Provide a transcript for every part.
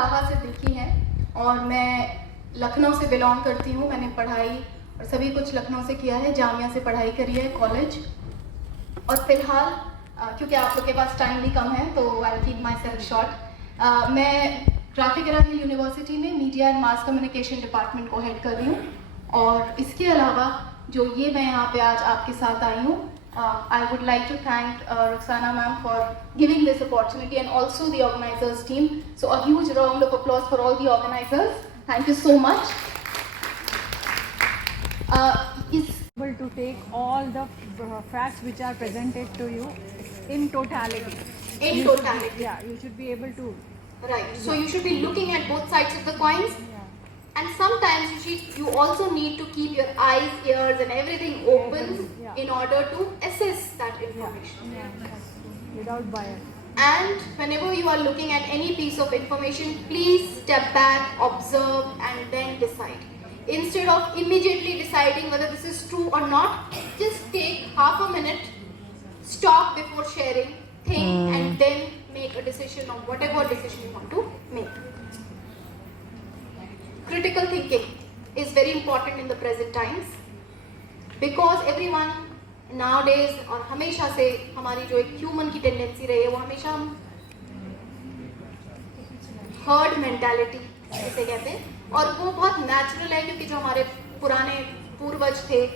साहा से दिखी हैं और मैं लखनऊ से बिलोंग करती हूँ। मैंने पढ़ाई और सभी कुछ लखनऊ से किया है, जामिया से पढ़ाई करी है, कॉलेज। और फिलहाल क्योंकि आप लोग के पास टाइम भी कम है तो I keep my self short. मैं ट्रैफिक इरानी यूनिवर्सिटी में media and mass communication department को हेड कर रही हूँ। और इसके अलावा जो ये मैं यहाँ पे आज आपके साथ आई हूँ, I would like to thank Roxana ma'am for giving this opportunity and also the organizers team. So a huge round of applause for all the organizers. Thank you so much. Is able to take all the facts which are presented to you in totality. In totality. Yeah, you should be able to. Right. So you should be looking at both sides of the coins. And sometimes you also need to keep your eyes, ears and everything open in order to assess that information. Without bias. And whenever you are looking at any piece of information, please step back, observe and then decide. Instead of immediately deciding whether this is true or not, just take half a minute, stop before sharing, think and then make a decision on whatever decision you want to make. Critical thinking is very important in the present times because everyone nowadays और हमेशा से हमारी जो एक human की tendency रही है वो हमेशा हम हर्ड मेंटालिटी जिसे कहते हैं, और वो बहुत नेचुरल है क्योंकि जो हमारे पुराने पूर्वज थे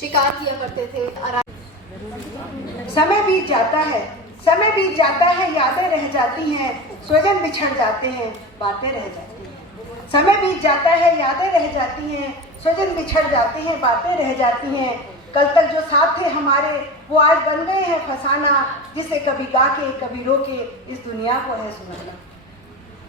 शिकार किया करते थे। समय बीत जाता है, समय बीत जाता है, यादें रह जाती हैं, स्वजन बिछड़ जाते हैं, बातें रह जाती हैं। समय बीत जाता है, यादें रह जाती हैं, स्वजन बिछड़ जाते हैं, बातें रह जाती हैं। कल तक जो साथ थे हमारे वो आज बन गए हैं फसाना, जिसे कभी गा के कभी रो के इस दुनिया को है सुनाना।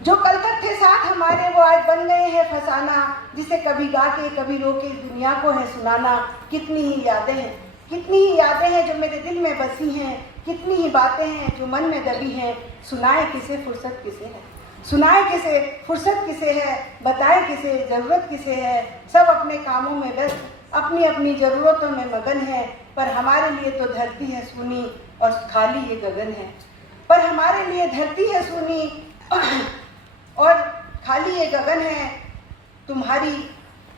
जो कल तक थे साथ हमारे वो आज बन गए हैं फसाना, जिसे कभी गा के कभी रो के इस दुनिया को है सुनाना। कितनी ही यादें हैं, कितनी ही यादें हैं जो मेरे दिल में बसी हैं, कितनी ही बातें हैं जो मन में दबी हैं। सुनाए किसे फुर्सत किसे है, सुनाए किसे फुर्सत किसे है, बताए किसे ज़रूरत किसे है। सब अपने कामों में व्यस्त, अपनी अपनी ज़रूरतों में मगन है, पर हमारे लिए तो धरती है सूनी और खाली ये गगन है। पर हमारे लिए धरती है सूनी और खाली ये गगन है। तुम्हारी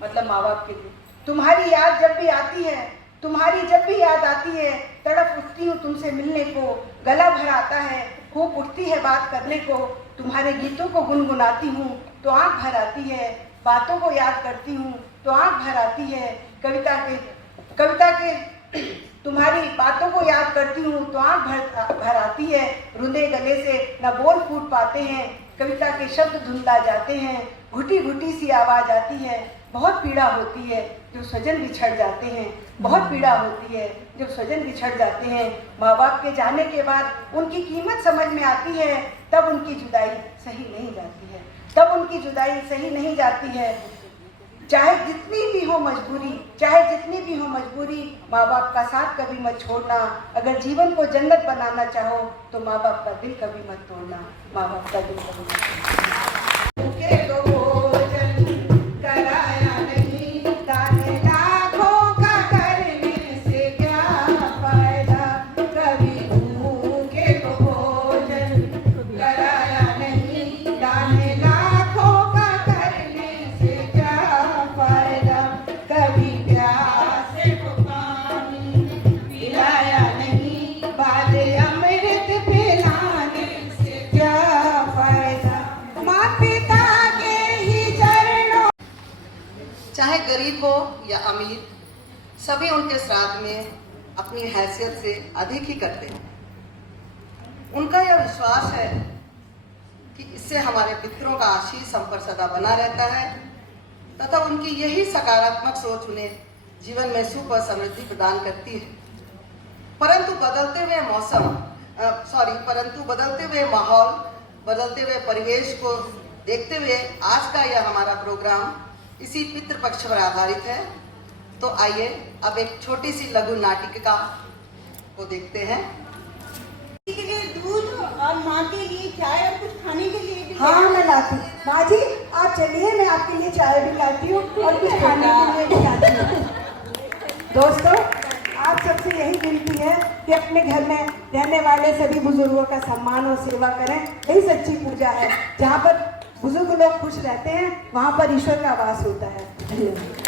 मतलब माँ बाप के लिए तुम्हारी याद जब भी आती है, तुम्हारी जब भी याद आती है, तड़प उठती हूँ तुमसे मिलने को, गला भर आता है, खूब उठती है बात करने को। तुम्हारे गीतों को गुनगुनाती हूँ तो आँख भर आती है, बातों को याद करती हूँ तो आँख भर आती है। कविता के तुम्हारी बातों को याद करती हूँ तो आँख भर आती है। रुंधे गले से न बोल फूट पाते हैं, कविता के शब्द धुंधला जाते हैं, घुटी घुटी सी आवाज़ आती है। बहुत पीड़ा होती है जो स्वजन बिछड़ जाते हैं, बहुत पीड़ा होती है जब स्वजन बिछड़ जाते हैं। माँ बाप के जाने के बाद उनकी कीमत समझ में आती है, तब उनकी जुदाई सही नहीं जाती है, तब उनकी जुदाई सही नहीं जाती है। चाहे जितनी भी हो मजबूरी, चाहे जितनी भी हो मजबूरी, माँ बाप का साथ कभी मत छोड़ना। अगर जीवन को जन्नत बनाना चाहो तो माँ बाप का दिल कभी मत तोड़ना, माँ बाप का दिल कभी मत तोड़ना। चाहे गरीब हो या अमीर, सभी उनके श्राद्ध में अपनी हैसियत से अधिक ही करते हैं। उनका यह विश्वास है कि इससे हमारे पितरों का आशीष हम पर सदा बना रहता है तथा उनकी यही सकारात्मक सोच उन्हें जीवन में सुख और समृद्धि प्रदान करती है। परंतु बदलते हुए माहौल, बदलते हुए परिवेश को देखते हुए आज का यह हमारा प्रोग्राम इसी पितृपक्ष पर आधारित है। तो आइए अब एक छोटी सी लघु नाटिका को देखते हैं। के लिए दूध और माँ के लिए चाय और कुछ खाने के लिए भी। हाँ मैं लाती हूँ। माँ जी आप चलिए, मैं आपके लिए चाय भी लाती हूँ और कुछ खाने के लिए भी लाती हूँ। दोस्तों आप सबसे यही विनती है कि अपने घर में रहने वाले सभी बुजुर्गों का सम्मान और सेवा करें। यही सच्ची पूजा है। जहाँ पर बुजुर्ग लोग खुश रहते हैं वहाँ पर ईश्वर का वास होता है। धन्यवाद।